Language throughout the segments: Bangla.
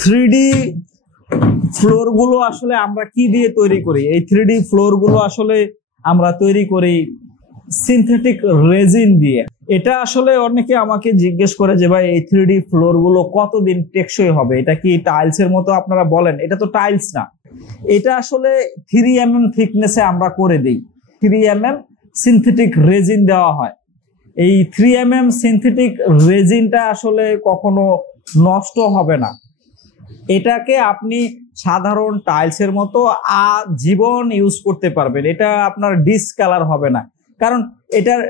3D ফ্লোর গুলো আসলে আমরা কি দিয়ে তৈরি করি? এই 3D ফ্লোর গুলো আসলে আমরা তৈরি করি সিনথেটিক রেজিন দিয়ে। এটা আসলে অনেকে আমাকে জিজ্ঞেস করে যে ভাই এই 3D ফ্লোর গুলো কতদিন টেকসই হবে? এটা কি টাইলস এর মতো আপনারা বলেন? এটা তো টাইলস না, এটা আসলে 3mm থিকনেসে আমরা করে দিই। 3mm সিনথেটিক রেজিন দেওয়া হয়। এই 3mm সিনথেটিক রেজিনটা আসলে কখনো নষ্ট হবে না। এটাকে আপনি সাধারণ টাইলসের মতো আজীবন ইউজ করতে পারবেন। এটা আপনার ডিসকালার হবে না, কারণ এটার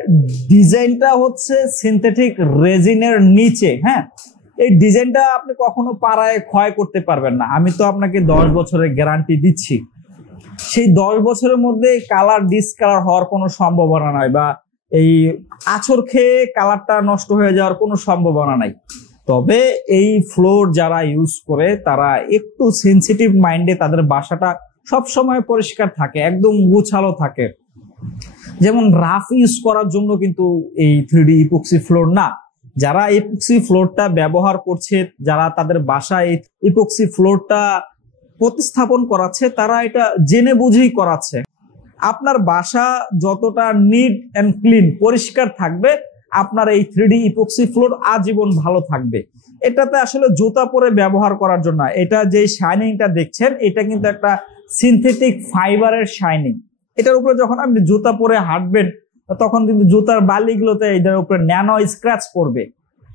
ডিজাইনটা হচ্ছে সিনথেটিক রেজিনের নিচে। হ্যাঁ, এই ডিজাইনটা আপনি কখনো পাড়ায় ক্ষয় করতে পারবেন না। আমি তো আপনাকে 10 বছরের গ্যারান্টি দিচ্ছি। সেই 10 বছরের মধ্যে কালার ডিসকালার হওয়ার কোনো সম্ভাবনা নাই, বা এই আঁচড় খেয়ে কালারটা নষ্ট হয়ে যাওয়ার কোনো সম্ভাবনা নাই। তবে এই ফ্লোর যারা ইউজ করে তারা একটু সেনসিটিভ মাইন্ডে তাদের বাসাটা সব সময় পরিষ্কার থাকে, একদম গুছালো থাকে। যেমন রাফ ইউজ করার জন্য কিন্তু এই 3D ইপক্সি ফ্লোর না। যারা ইপক্সি ফ্লোরটা ব্যবহার করছে, যারা তাদের বাসায় ইপক্সি ফ্লোরটা প্রতিস্থাপন করাচ্ছে, তারা এটা জেনে বুঝেই করাচ্ছে। আপনার বাসা যতটা নিট এন্ড ক্লিন পরিষ্কার থাকবে, আপনার এই 3D ইপক্সি ফ্লোর আজীবন ভালো থাকবে। এটাতে আসলে জুতা পরে ব্যবহার করার জন্য, এটা যে শাইনিংটা দেখছেন এটা কিন্তু একটা সিনথেটিক ফাইবারের শাইনিং। এটার উপরে যখন আপনি জুতা পরে হাঁটবেন তখন কিন্তু জুতার বালিগুলোতে এটার উপরে ন্যানো স্ক্র্যাচ পড়বে।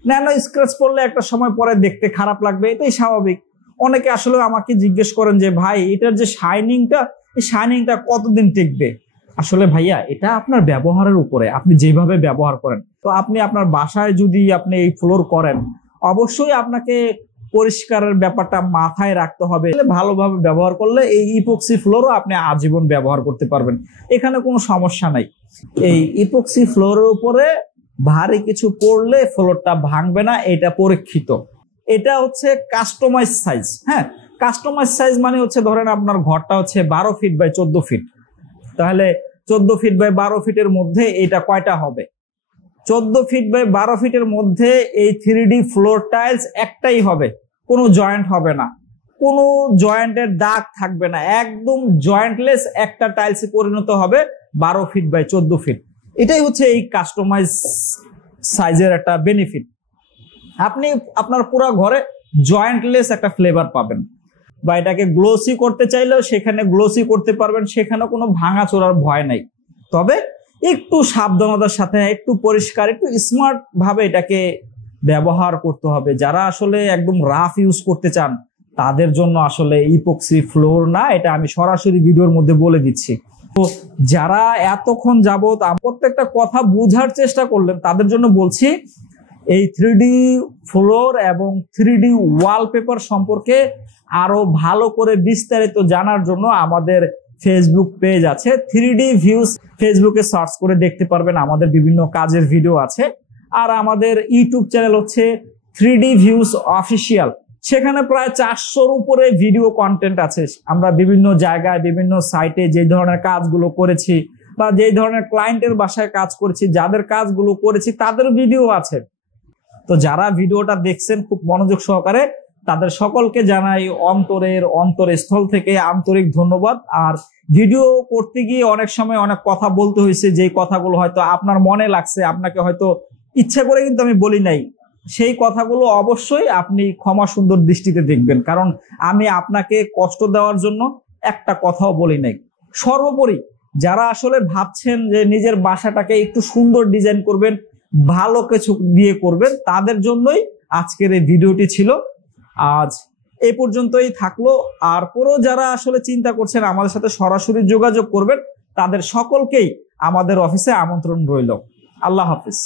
ন্যানো স্ক্র্যাচ পড়লে একটা সময় পরে দেখতে খারাপ লাগবে, এটাই স্বাভাবিক। অনেকে আসলে আমাকে জিজ্ঞেস করেন যে ভাই এটার যে শাইনিংটা, এই শাইনিংটা কতদিন টিকবে? আসলে ভাইয়া এটা আপনার ব্যবহারের উপরে, আপনি যেভাবে ব্যবহার করেন। তো আপনি আপনার বাসায় যদি আপনি এই ফ্লোর করেন, অবশ্যই আপনাকে পরিষ্কারের ব্যাপারটা মাথায় রাখতে হবে। ভালোভাবে ব্যবহার করলে এই ইপক্সি ফ্লোরও আপনি আজীবন ব্যবহার করতে পারবেন, এখানে কোনো সমস্যা নাই। এই ইপক্সি ফ্লোরের উপরে ভারী কিছু পড়লে ফ্লোরটা ভাঙবে না, এটা পরীক্ষিত। এটা হচ্ছে কাস্টমাইজ সাইজ। হ্যাঁ, কাস্টমাইজ সাইজ মানে হচ্ছে ধরেন আপনার ঘরটা হচ্ছে 12 ফিট বাই 14 ফিট, তাহলে 14 ফিট বাই 12 ফিটের মধ্যে এটা কয়টা হবে? 14 ফিট বাই 12 ফিটের মধ্যে এই 3D ফ্লোর টাইলস একটাই হবে, কোনো জয়েন্ট হবে না, কোনো জয়েন্টের দাগ থাকবে না, একদম জয়েন্টলেস একটা টাইলসে পরিণত হবে 12 ফিট বাই 14 ফিট। এটাই হচ্ছে এই কাস্টমাইজ সাইজের একটা বেনিফিট। আপনি আপনার পুরো ঘরে জয়েন্টলেস একটা ফ্লেভার পাবেন, বা এটাকে গ্লোসি করতে চাইলেও সেখানে গ্লোসি করতে পারবেন, সেখানে কোনো ভাঙাচোরার ভয় নাই। তবে একটু সাবধানতার সাথে, একটু পরিষ্কার, একটু স্মার্ট ভাবে এটাকে ব্যবহার করতে হবে। যারা আসলে একদম রাফ ইউজ করতে চান তাদের জন্য আসলে ইপক্সি ফ্লোর না, এটা আমি সরাসরি ভিডিওর মধ্যে বলে দিচ্ছি। তো যারা এতক্ষণ যাবত প্রত্যেকটা কথা বোঝার চেষ্টা করলেন তাদের জন্য বলছি, এই 3D ফ্লোর এবং 3D ওয়ালপেপার সম্পর্কে আরো ভালো করে বিস্তারিত জানার জন্য আমাদের ফেসবুক পেজ আছে 3D ভিউজ, ফেসবুকে সার্চ করে দেখতে পারবেন, আমাদের বিভিন্ন কাজের ভিডিও আছে। আর আমাদের ইউটিউব চ্যানেল হচ্ছে 3D ভিউজ অফিসিয়াল, সেখানে প্রায় 400-র উপরে ভিডিও কন্টেন্ট আছে। আমরা বিভিন্ন জায়গায় বিভিন্ন সাইটে যে ধরনের কাজগুলো করেছি, বা যে ধরনের ক্লায়েন্টের বাসায় কাজ করেছি, যাদের কাজগুলো করেছি তাদের ভিডিও আছে। তো যারা ভিডিওটা দেখছেন খুব মনোযোগ সহকারে, তাদের সকলকে জানাই অন্তরস্থল থেকে আন্তরিক ধন্যবাদ। আর ভিডিও করতে গিয়ে অনেক সময় অনেক কথা বলতে হয়েছে, যে কথাগুলো হয়তো আপনার মনে লাগছে, আপনাকে হয়তো ইচ্ছা করে কিন্তু আমি বলি নাই, সেই কথাগুলো অবশ্যই আপনি ক্ষমা সুন্দর দৃষ্টিতে দেখবেন, কারণ আমি আপনাকে কষ্ট দেওয়ার জন্য একটা কথাও বলি নাই। সর্বোপরি যারা আসলে ভাবছেন যে নিজের বাসাটাকে একটু সুন্দর ডিজাইন করবেন, ভালো কিছু দিয়ে করবেন, তাদের জন্যই আজকের এই ভিডিওটি ছিল। আজ এই পর্যন্তই থাকলো। আর পুরো যারা আসলে চিন্তা করছেন আমাদের সাথে সরাসরি যোগাযোগ করবেন, তাদের সকলকেই আমাদের অফিসে আমন্ত্রণ রইল। আল্লাহ হাফিজ।